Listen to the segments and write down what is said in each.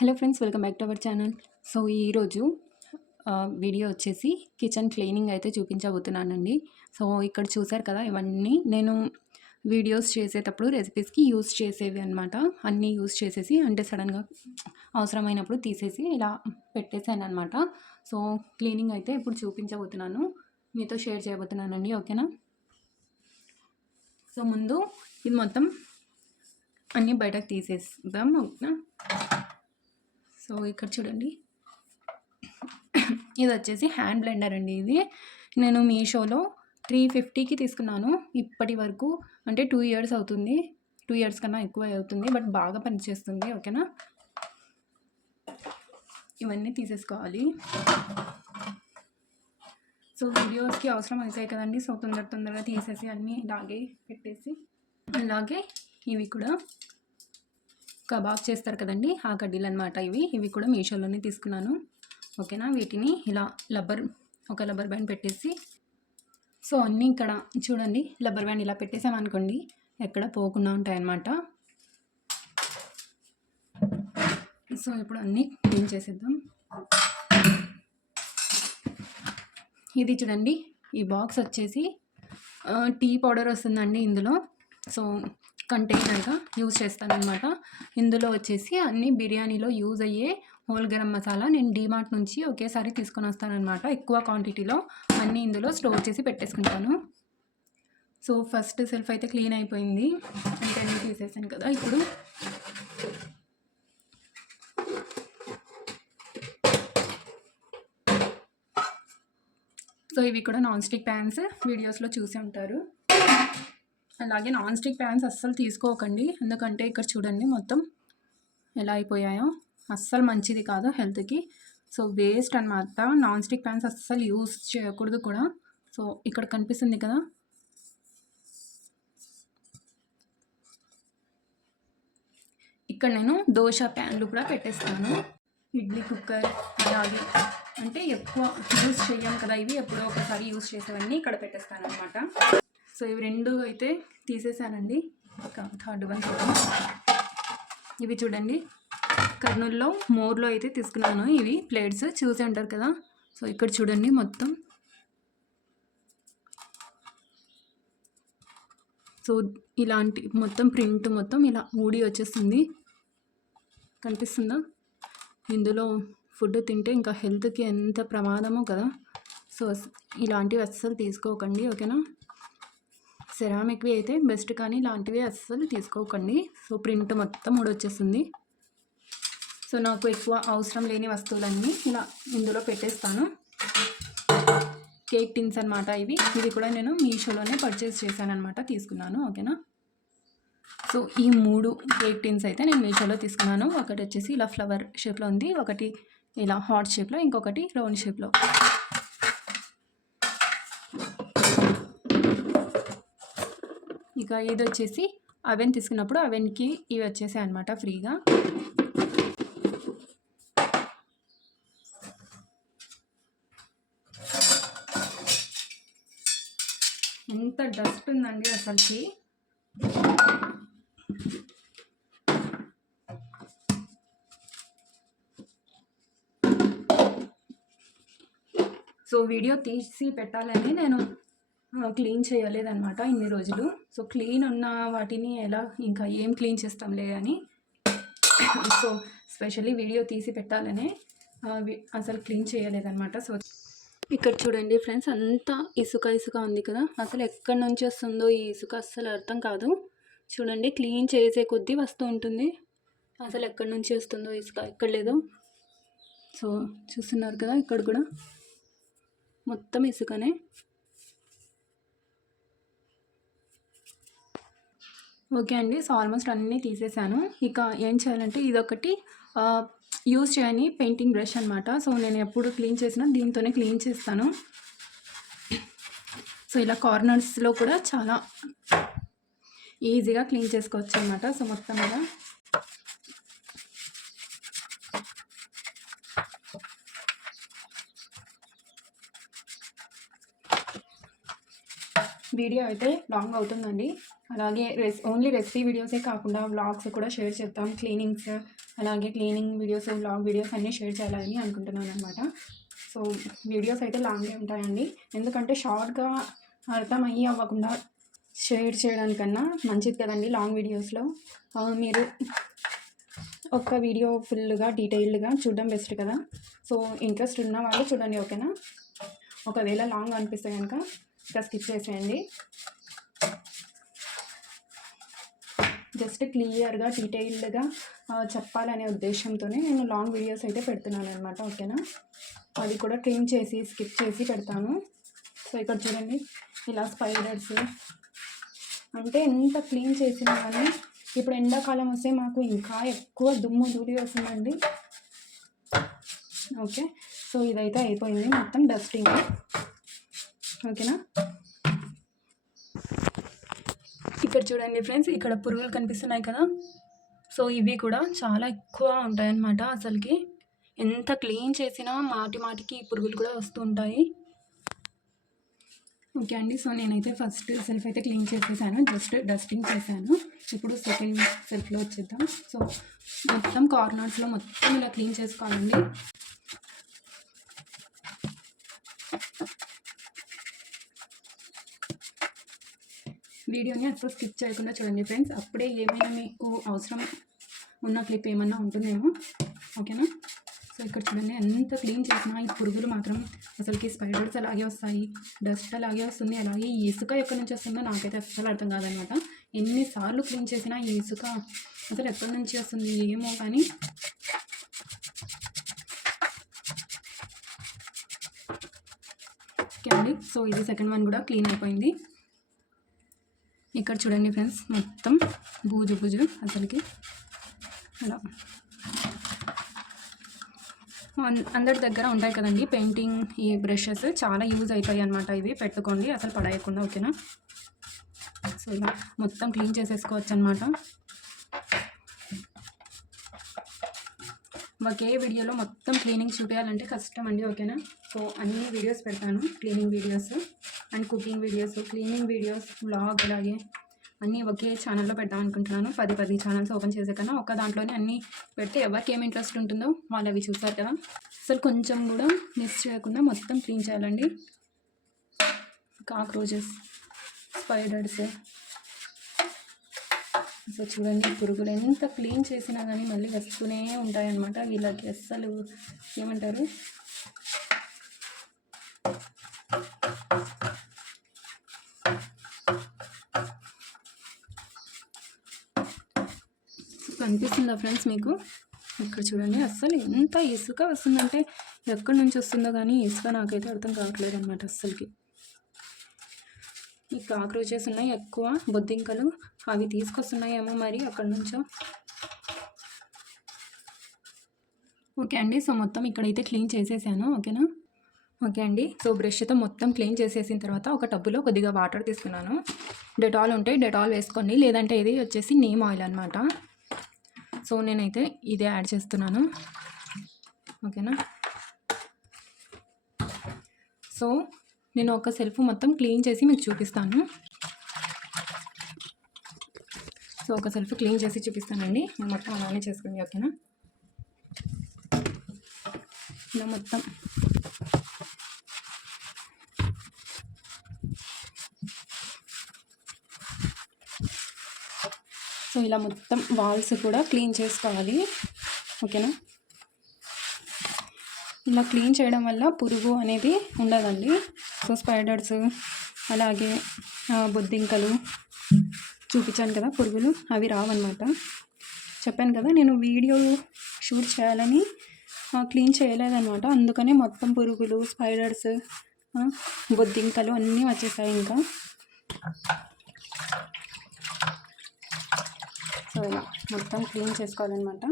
Hello friends, welcome back to our channel. So ఈరోజు video వచ్చేసి kitchen cleaning అయితే చూపించబోతున్నానండి. So ఇక్కడ చూసారు కదా, ఇవన్నీ నేను వీడియోస్ చేసేటప్పుడు రెసిపీస్కి యూస్ చేసేవి అనమాట. అన్నీ యూస్ చేసేసి అంటే సడన్గా అవసరమైనప్పుడు తీసేసి ఇలా పెట్టేశాను అనమాట. సో క్లీనింగ్ అయితే ఇప్పుడు చూపించబోతున్నాను, మీతో షేర్ చేయబోతున్నానండి. ఓకేనా? సో ముందు ఇది మొత్తం అన్నీ బయటకు తీసేద్దాం. ఓకేనా? సో ఇక్కడ చూడండి, ఇది వచ్చేసి హ్యాండ్ బ్లెండర్ అండి. ఇది నేను మీషోలో 350కి తీసుకున్నాను. ఇప్పటి వరకు అంటే 2 ఇయర్స్ అవుతుంది, 2 ఇయర్స్ కన్నా ఎక్కువ అవుతుంది, బట్ బాగా పనిచేస్తుంది. ఓకేనా? ఇవన్నీ తీసేసుకోవాలి. సో వీడియోస్కి అవసరం అవుతాయి కదండి. సో తొందరగా తీసేసి అన్నీ ఇలాగే పెట్టేసి, అలాగే ఇవి కూడా కబాబ్ చేస్తారు కదండి, ఆ కడ్డీలు అనమాట. ఇవి కూడా మీషోలోనే తీసుకున్నాను. ఓకేనా? వీటిని ఇలా ఒక రబ్బర్ బ్యాండ్ పెట్టేసి, సో అన్నీ ఇక్కడ చూడండి, రబ్బర్ బ్యాండ్ ఇలా పెట్టేసామనుకోండి ఎక్కడ పోకుండా ఉంటాయన్నమాట. సో ఇప్పుడు అన్నీ క్లీన్ చేసేద్దాం. ఇది చూడండి, ఈ బాక్స్ వచ్చేసి టీ పౌడర్ వస్తుందండి ఇందులో. సో కంటైనర్గా యూజ్ చేస్తానన్నమాట. ఇందులో వచ్చేసి అన్ని బిర్యానీలో యూజ్ అయ్యే హోల్ గరం మసాలా నేను డీమార్ట్ నుంచి ఒకేసారి తీసుకొని వస్తానన్నమాట. ఎక్కువ క్వాంటిటీలో అన్నీ ఇందులో స్టోర్ చేసి పెట్టేసుకుంటాను. సో ఫస్ట్ సెల్ఫ్ అయితే క్లీన్ అయిపోయింది, అంటే అన్నీ తీసేసాను కదా. ఇప్పుడు సో ఇవి కూడా నాన్ స్టిక్ ప్యాన్స్, వీడియోస్లో చూసి ఉంటారు. అలాగే నాన్ స్టిక్ ప్యాన్స్ అస్సలు తీసుకోకండి, ఎందుకంటే ఇక్కడ చూడండి మొత్తం ఎలా అయిపోయాయో. అస్సలు మంచిది కాదు హెల్త్కి. సో వేస్ట్ అన్నమాట. నాన్ స్టిక్ ప్యాన్స్ అస్సలు యూజ్ చేయకూడదు కూడా. సో ఇక్కడ కనిపిస్తుంది కదా, ఇక్కడ నేను దోశ ప్యాన్లు కూడా పెట్టేస్తాను, ఇడ్లీ కుక్కర్. అలాగే అంటే ఎక్కువ యూజ్ చేయం కదా, ఇవి ఎప్పుడో ఒకసారి యూజ్ చేసేవన్నీ ఇక్కడ పెట్టేస్తాను అనమాట. సో ఇవి 2 అయితే తీసేసానండి. థర్డ్ వన్ ఇవి చూడండి, కర్నూలులో మోర్లో అయితే తీసుకున్నాను. ఇవి ప్లేట్స్ చూసి ఉంటారు కదా. సో ఇక్కడ చూడండి మొత్తం. సో ఇలాంటి మొత్తం ప్రింట్ మొత్తం ఇలా ఊడి వచ్చేస్తుంది, కనిపిస్తుందా? ఇందులో ఫుడ్ తింటే ఇంకా హెల్త్కి ఎంత ప్రమాదమో కదా. సో ఇలాంటివి అస్సలు తీసుకోకండి. ఓకేనా? సెరామిక్వి అయితే బెస్ట్, కానీ ఇలాంటివి అస్సలు తీసుకోకండి. సో ప్రింట్ మొత్తం ఊడొచ్చేస్తుంది. సో నాకు ఎక్కువ అవసరం లేని వస్తువులన్నీ ఇలా ఇందులో పెట్టేస్తాను. కేక్ టిన్స్ అనమాట ఇవి కూడా నేను మీషోలోనే పర్చేస్ చేశాను అనమాట, తీసుకున్నాను. ఓకేనా? సో ఈ 3 కేక్ టిన్స్ అయితే నేను మీషోలో తీసుకున్నాను. ఒకటి వచ్చేసి ఇలా ఫ్లవర్ షేప్లో ఉంది, ఒకటి ఇలా హార్ట్ షేప్లో, ఇంకొకటి రౌండ్ షేప్లో. ఇక ఇది వచ్చేసి అవెన్ తీసుకున్నప్పుడు అవెన్కి ఇవి వచ్చేసాయి అనమాట ఫ్రీగా. ఎంత డస్ట్ ఉందండి అసలుకి. సో వీడియో తీసి పెట్టాలని నేను క్లీన్ చేయలేదన్నమాట ఇన్ని రోజులు. సో క్లీన్ ఉన్న వాటిని ఎలా ఇంకా ఏం క్లీన్ చేస్తాంలే అని, సో స్పెషల్లీ వీడియో తీసి పెట్టాలనే అసలు క్లీన్ చేయలేదన్నమాట. సో ఇక్కడ చూడండి ఫ్రెండ్స్, అంతా ఇసుక ఉంది కదా. అసలు ఎక్కడి నుంచి వస్తుందో ఈ ఇసుక అస్సలు అర్థం కాదు. చూడండి, క్లీన్ చేసే కొద్దీ వస్తూ ఉంటుంది, అసలు ఎక్కడి నుంచి వస్తుందో ఇసుక ఎక్కడ లేదో. సో చూస్తున్నారు కదా, ఇక్కడ కూడా మొత్తం ఇసుకనే. ఓకే అండి, సో ఆల్మోస్ట్ అన్నీ తీసేసాను. ఇక ఏం చేయాలంటే ఇదొకటి యూజ్ చేయని పెయింటింగ్ బ్రష్ అనమాట. సో నేను ఎప్పుడు క్లీన్ చేసినా దీంతోనే క్లీన్ చేస్తాను. సో ఇలా కార్నర్స్లో కూడా చాలా ఈజీగా క్లీన్ చేసుకోవచ్చు అనమాట. సో మొత్తం మీద వీడియో అయితే లాంగ్ అవుతుందండి. అలాగే ఓన్లీ రెసిపీ వీడియోసే కాకుండా వ్లాగ్స్ కూడా షేర్ చేద్దాం, క్లీనింగ్స్ అలాగే క్లీనింగ్ వీడియోస్, వ్లాగ్ వీడియోస్ అన్నీ షేర్ చేయాలని అనుకుంటున్నాను అనమాట. సో వీడియోస్ అయితే లాంగే ఉంటాయండి, ఎందుకంటే షార్ట్గా అర్థమయ్యి అవ్వకుండా షేర్ చేయడానికన్నా మంచిది కదండి లాంగ్ వీడియోస్లో. మీరు ఒక్క వీడియో ఫుల్గా డీటెయిల్డ్గా చూడడం బెస్ట్ కదా. సో ఇంట్రెస్ట్ ఉన్న వాళ్ళు చూడండి, ఓకేనా. ఒకవేళ లాంగ్ అనిపిస్తే కనుక ఇంకా స్కిప్ చేసేయండి. జస్ట్ క్లియర్గా డీటెయిల్డ్గా చెప్పాలనే ఉద్దేశంతోనే నేను లాంగ్ వీడియోస్ అయితే పెడుతున్నాను అనమాట, ఓకేనా. అది కూడా ట్రిమ్ చేసి స్కిప్ చేసి పెడతాను. సో ఇక్కడ చూడండి, ఇలా స్పైడర్స్ అంటే ఎంత క్లీన్ చేసినా కానీ ఇప్పుడు ఎండాకాలం వస్తే మాకు ఇంకా ఎక్కువ దుమ్ము ధూళి వస్తుందండి. ఓకే, సో ఇదైతే అయిపోయింది మొత్తం డస్టింగ్, ఓకేనా. ఇక్కడ చూడండి ఫ్రెండ్స్, ఇక్కడ పురుగులు కనిపిస్తున్నాయి కదా. సో ఇవి కూడా చాలా ఎక్కువ ఉంటాయన్నమాట. అసలుకి ఎంత క్లీన్ చేసినా మాటి మాటికి పురుగులు కూడా వస్తూ ఉంటాయి. ఓకే అండి, సో నేనైతే ఫస్ట్ సెల్ఫ్ అయితే క్లీన్ చేసేసాను, జస్ట్ డస్టింగ్ చేశాను. ఇప్పుడు సెకండ్ సెల్ఫ్లో వచ్చేద్దాం. సో మొత్తం కార్నర్స్లో మొత్తం ఇలా క్లీన్ చేసుకోవాలండి. వీడియోని అసలు స్కిప్ చేయకుండా చూడండి ఫ్రెండ్స్, అప్పుడే ఏమైనా మీకు అవసరం ఉన్న క్లిప్ ఏమన్నా ఉంటుందేమో, ఓకేనా. సో ఇక్కడ చూడండి, ఎంత క్లీన్ చేసినా ఈ పురుగులు మాత్రం అసలుకి స్పైడర్స్ అలాగే వస్తాయి, డస్ట్ అలాగే వస్తుంది. అలాగే ఈ ఇసుక ఎక్కడి నుంచి వస్తుందో నాకైతే అస్సలు అర్థం కాదనమాట. ఎన్నిసార్లు క్లీన్ చేసినా ఈ ఇసుక అసలు ఎక్కడి నుంచి వస్తుంది ఏమో కానీ. ఓకే అండి, సో ఇది సెకండ్ వన్ కూడా క్లీన్ అయిపోయింది. ఇక్కడ చూడండి ఫ్రెండ్స్, మొత్తం బూజు బూజు అసలుకి అలా అందరి దగ్గర ఉంటాయి కదండి పెయింటింగ్ ఈ బ్రషెస్, చాలా యూజ్ అవుతాయి అన్నమాట. ఇవి పెట్టుకోండి అసలు పడేయకుండా, ఓకేనా. సో ఇలా మొత్తం క్లీన్ చేసేసుకోవచ్చు అనమాట. ఒకే వీడియోలో మొత్తం క్లీనింగ్ చూపించాలంటే కష్టం అండి, ఓకేనా. సో అన్ని వీడియోస్ పెడతాను, cleaning videos and cooking videos, cleaning videos, vlog, అలాగే అన్నీ ఒకే ఛానల్లో పెడదాం అనుకుంటున్నాను. 10 ఛానల్స్ ఓపెన్ చేసే కన్నా ఒక్క దాంట్లోనే అన్నీ పెడితే ఎవరికి ఏమి ఇంట్రెస్ట్ ఉంటుందో వాళ్ళు అవి చూస్తారు కదా. అసలు కొంచెం కూడా మిస్ చేయకుండా మొత్తం క్లీన్ చేయాలండి. కాక్రోచెస్, స్పైడర్స్, సో చూడండి పురుగులు ఎంత క్లీన్ చేసినా కానీ మళ్ళీ వస్తూనే ఉంటాయన్నమాట. వీళ్ళకి అస్సలు ఏమంటారు, కనిపిస్తుందా ఫ్రెండ్స్ మీకు? ఇక్కడ చూడండి, అస్సలు ఎంత ఇసుక వస్తుందంటే ఎక్కడి నుంచి వస్తుందో కానీ ఇసుక నాకైతే అర్థం కావట్లేదు అనమాట అస్సలకి. ఈ కాక్రోచెస్ ఉన్నాయి ఎక్కువ, బొద్దింకలు, అవి తీసుకొస్తున్నాయేమో మరి అక్కడి నుంచో. ఓకే అండి, సో మొత్తం ఇక్కడైతే క్లీన్ చేసేసాను, ఓకేనా. ఓకే అండి, సో బ్రష్తో మొత్తం క్లీన్ చేసేసిన తర్వాత ఒక టబ్బులో కొద్దిగా వాటర్ తీసుకున్నాను. డెటాల్ ఉంటే డెటాల్ వేసుకోండి, లేదంటే ఇది వచ్చేసి నీమ్ ఆయిల్ అనమాట. సో నేనైతే ఇదే యాడ్ చేస్తున్నాను, ఓకేనా. సో నేను ఒక సెల్ఫ్ మొత్తం క్లీన్ చేసి మీకు చూపిస్తాను. సో ఒక సెల్ఫ్ క్లీన్ చేసి చూపిస్తానండి, నేను మొత్తం అలానే చేసుకోండి, ఓకేనా. ఇలా మొత్తం సో ఇలా మొత్తం వాల్స్ కూడా క్లీన్ చేసుకోవాలి, ఓకేనా. ఇలా క్లీన్ చేయడం వల్ల పురుగు అనేది ఉండదండి. సో స్పైడర్స్, అలాగే బొద్దింకలు చూపించాను కదా పురుగులు, అవి రావన్నమాట. చెప్పాను కదా నేను వీడియో షూట్ చేయాలని క్లీన్ చేయలేదన్నమాట, అందుకనే మొత్తం పురుగులు, స్పైడర్స్, బొద్దింకలు అన్నీ వచ్చేసాయి ఇంకా. సో ఇలా మొత్తం క్లీన్ చేసుకోవాలన్నమాట.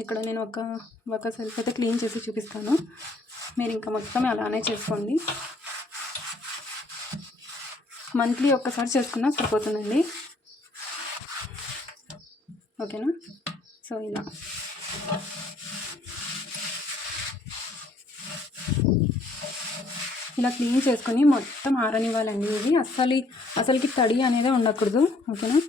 ఇక్కడ నేను ఒక సెల్ఫ్ అయితే క్లీన్ చేసి చూపిస్తాను, మీరు ఇంకా మొత్తం అలానే చేసుకోండి. మంత్లీ ఒక్కసారి చేసుకున్నా సరిపోతుందండి, ఓకేనా. సో ఇలా క్లీన్ చేసుకొని మొత్తం ఆరనివ్వాలండి. ఇది అసలుకి తడి అనేది ఉండకూడదు, ఓకేనా.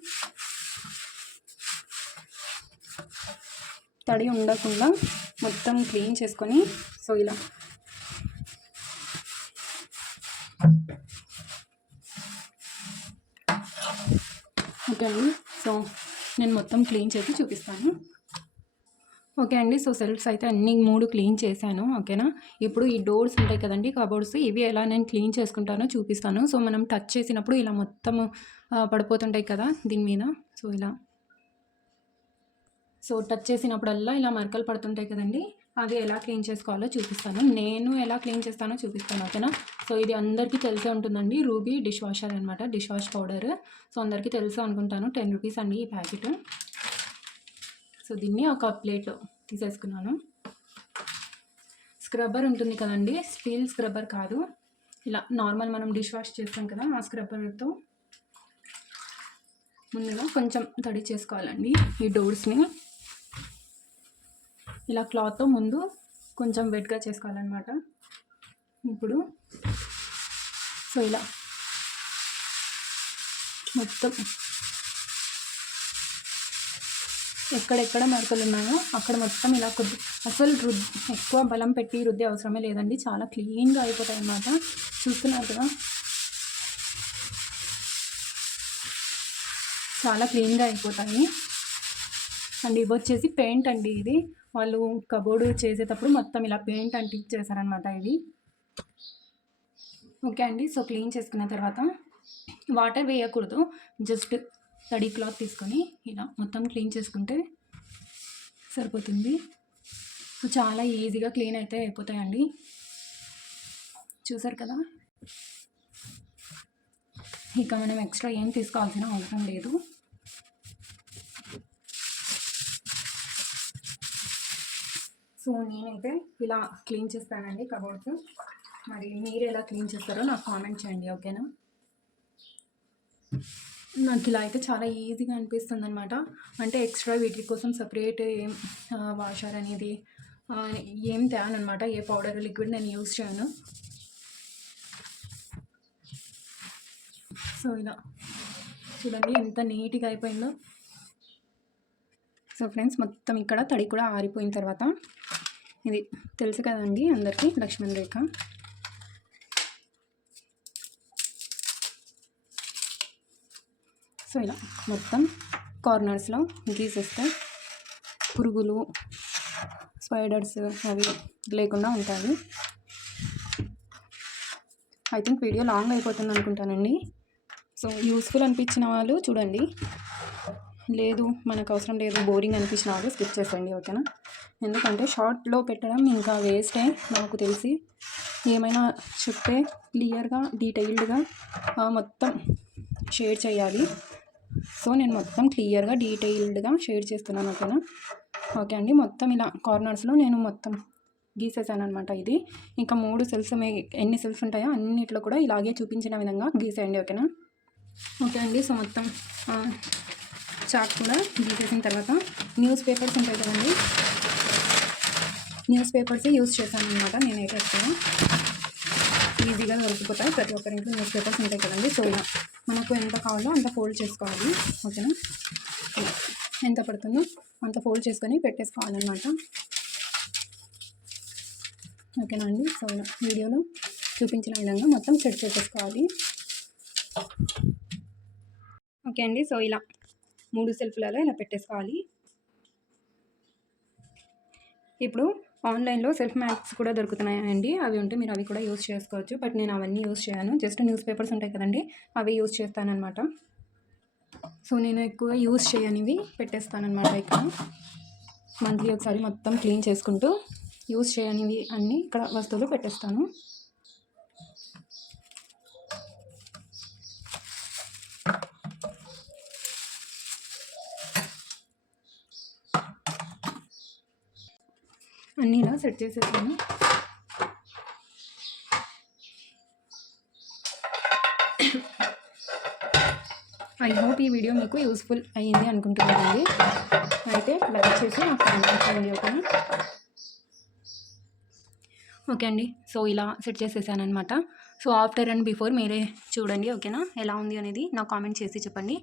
తడి ఉండకుండా మొత్తం క్లీన్ చేసుకొని సో ఇలా ఓకే అండి. సో నేను మొత్తం క్లీన్ చేసి చూపిస్తాను. ఓకే అండి. సో సెల్ఫ్స్ అయితే అన్నీ 3 క్లీన్ చేశాను. ఓకేనా. ఇప్పుడు ఈ డోర్స్ ఉంటాయి కదండి, కబోర్డ్స్, ఇవి ఎలా నేను క్లీన్ చేసుకుంటానో చూపిస్తాను. సో మనం టచ్ చేసినప్పుడు ఇలా మొత్తం పడిపోతుంటాయి కదా దీని మీద. సో ఇలా టచ్ చేసినప్పుడల్లా ఇలా మరకలు పడుతుంటాయి కదండి, అది ఎలా క్లీన్ చేసుకోవాలో చూపిస్తాను. నేను ఎలా క్లీన్ చేస్తానో చూపిస్తాను. ఓకేనా. సో ఇది అందరికీ తెలిసే ఉంటుందండి, రూబీ డిష్ వాషర్ అనమాట, డిష్ వాష్ పౌడర్. సో అందరికీ తెలుసు అనుకుంటాను. 10 రూపీస్ అండి ఈ ప్యాకెట్. సో దీన్ని ఒక ప్లేట్లో తీసేసుకున్నాను. స్క్రబ్బర్ ఉంటుంది కదండి, స్టీల్ స్క్రబ్బర్ కాదు, ఇలా నార్మల్ మనం డిష్ వాష్ చేస్తాం కదా ఆ స్క్రబ్బర్తో ముందుగా కొంచెం తడి చేసుకోవాలండి ఈ డోర్స్ని. ఇలా క్లాత్తో ముందు కొంచెం వెట్గా చేసుకోవాలన్నమాట. ఇప్పుడు సో ఇలా మొత్తం ఎక్కడెక్కడ మరకలు ఉన్నాయో అక్కడ మొత్తం ఇలా అసలు ఎక్కువ బలం పెట్టి రుద్దే అవసరమే లేదండి, చాలా క్లీన్గా అయిపోతాయి అన్నమాట. చూస్తున్నారు కదా, చాలా క్లీన్గా అయిపోతాయి. అండ్ ఇవి వచ్చేసి పెయింట్ అండి, ఇది వాళ్ళు కబోర్డు చేసేటప్పుడు మొత్తం ఇలా పెయింట్ అంటించేసారనమాట ఇది. ఓకే అండి. సో క్లీన్ చేసుకున్న తర్వాత వాటర్ వేయకూడదు, జస్ట్ తడి క్లాత్ తీసుకొని ఇలా మొత్తం క్లీన్ చేసుకుంటే సరిపోతుంది. సో చాలా ఈజీగా క్లీన్ అయితే అయిపోతాయండి. చూసారు కదా, ఇక మనం ఎక్స్ట్రా ఏం తీసుకోవాల్సిన అవసరం లేదు. సో నేనైతే ఇలా క్లీన్ చేస్తానండి కబోర్డ్స్. మరి మీరు ఎలా క్లీన్ చేస్తారో నాకు కామెంట్ చేయండి. ఓకేనా. నాకు ఇలా అయితే చాలా ఈజీగా అనిపిస్తుంది అనమాట. అంటే ఎక్స్ట్రా వీటి కోసం సపరేట్ ఏం వాషర్ అనేది ఏం తేనమాట, ఏ పౌడర్ లిక్విడ్ నేను యూజ్ చేయను. సో ఇలా చూడండి ఎంత నీట్గా అయిపోయిందో. సో ఫ్రెండ్స్, మొత్తం ఇక్కడ తడి కూడా ఆరిపోయిన తర్వాత, ఇది తెలుసు కదండి అందరికీ, లక్ష్మణ్ రేఖ. సో ఇలా మొత్తం కార్నర్స్లో గీసేస్తే పురుగులు, స్పైడర్స్ అవి లేకుండా ఉంటాయి. ఐ థింక్ వీడియో లాంగ్ అయిపోతుంది అనుకుంటానండి. సో యూస్ఫుల్ అనిపించిన వాళ్ళు చూడండి, లేదు మనకు అవసరం లేదు, బోరింగ్ అనిపించిన వాళ్ళు స్కిప్ చేసేయండి. ఓకేనా. ఎందుకంటే షార్ట్లో పెట్టడం ఇంకా వేస్టే నాకు తెలిసి. ఏమైనా చెప్తే క్లియర్గా డీటెయిల్డ్గా మొత్తం షేర్ చేయాలి. సో నేను మొత్తం క్లియర్గా డీటెయిల్డ్గా షేర్ చేస్తున్నాను. ఓకేనా. ఓకే అండి. మొత్తం ఇలా కార్నర్స్లో నేను మొత్తం గీసేసాను అనమాట. ఇది ఇంకా 3 సెల్స్ ఎన్ని సెల్స్ ఉంటాయో అన్నిట్లో కూడా ఇలాగే చూపించిన విధంగా గీసేయండి. ఓకేనా. ఓకే అండి. సో మొత్తం చాక్ కూడా గీసేసిన తర్వాత న్యూస్ పేపర్స్ ఉంటాయి కదండి, న్యూస్ పేపర్స్ యూజ్ చేశాను అనమాట నేనైతే. ఎక్కువ ఈజీగా దొరికిపోతాయి, ప్రతి ఒక్కరి ఇంట్లో న్యూస్ పేపర్స్ ఉంటాయి కదండి. సో ఇలా మనకు ఎంత కావాలో అంత ఫోల్డ్ చేసుకోవాలి. ఓకేనా. ఎంత పడుతుందో అంత ఫోల్డ్ చేసుకొని పెట్టేసుకోవాలన్నమాట. ఓకేనా అండి. సో వీడియోలో చూపించిన విధంగా మొత్తం సెట్ చేసేసుకోవాలి. ఓకే అండి. సో ఇలా 3 సెల్ఫ్లలో ఇలా పెట్టేసుకోవాలి. ఇప్పుడు ఆన్లైన్లో సెల్ఫ్ మ్యాట్స్ కూడా దొరుకుతున్నాయండి, అవి ఉంటే మీరు అవి కూడా యూజ్ చేసుకోవచ్చు. బట్ నేను అవన్నీ యూజ్ చేయను, జస్ట్ న్యూస్ పేపర్స్ ఉంటాయి కదండి అవి యూజ్ చేస్తానన్నమాట. సో నేను ఎక్కువ యూజ్ చేయనివి పెట్టేస్తానన్నమాట. ఇక్కడ మంత్లీ ఒకసారి మొత్తం క్లీన్ చేసుకుంటూ యూజ్ చేయనివి అన్నీ ఇక్కడ వస్తువులు పెట్టేస్తాను. అన్నీ ఇలా సెట్ చేసేసాను. ఐ హోప్ ఈ వీడియో మీకు యూస్ఫుల్ అయ్యింది అనుకుంటున్నానండి. అయితే లైక్ చేసి నాకు కామెంట్ చేయండి. ఓకేనా. ఓకే అండి. సో ఇలా సెట్ చేసేసాను అనమాట. సో ఆఫ్టర్ అండ్ బిఫోర్ మీరే చూడండి. ఓకేనా. ఎలా ఉంది అనేది నాకు కామెంట్ చేసి చెప్పండి.